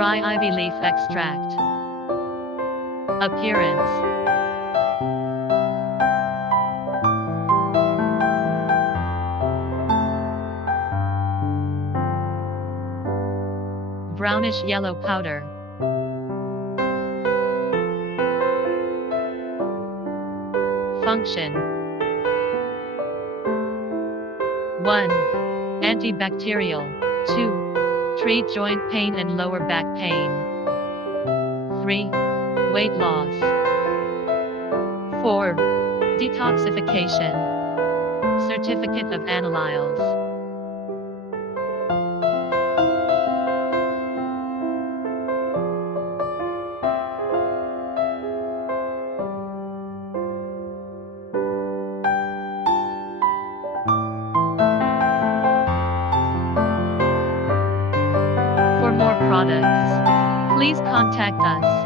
Dry ivy leaf extract. Appearance. Brownish yellow powder. Function. 1. Antibacterial. 2. Treat joint pain and lower back pain. 3. Weight loss. 4. Detoxification. Certificate of Analyles. For more products, please contact us.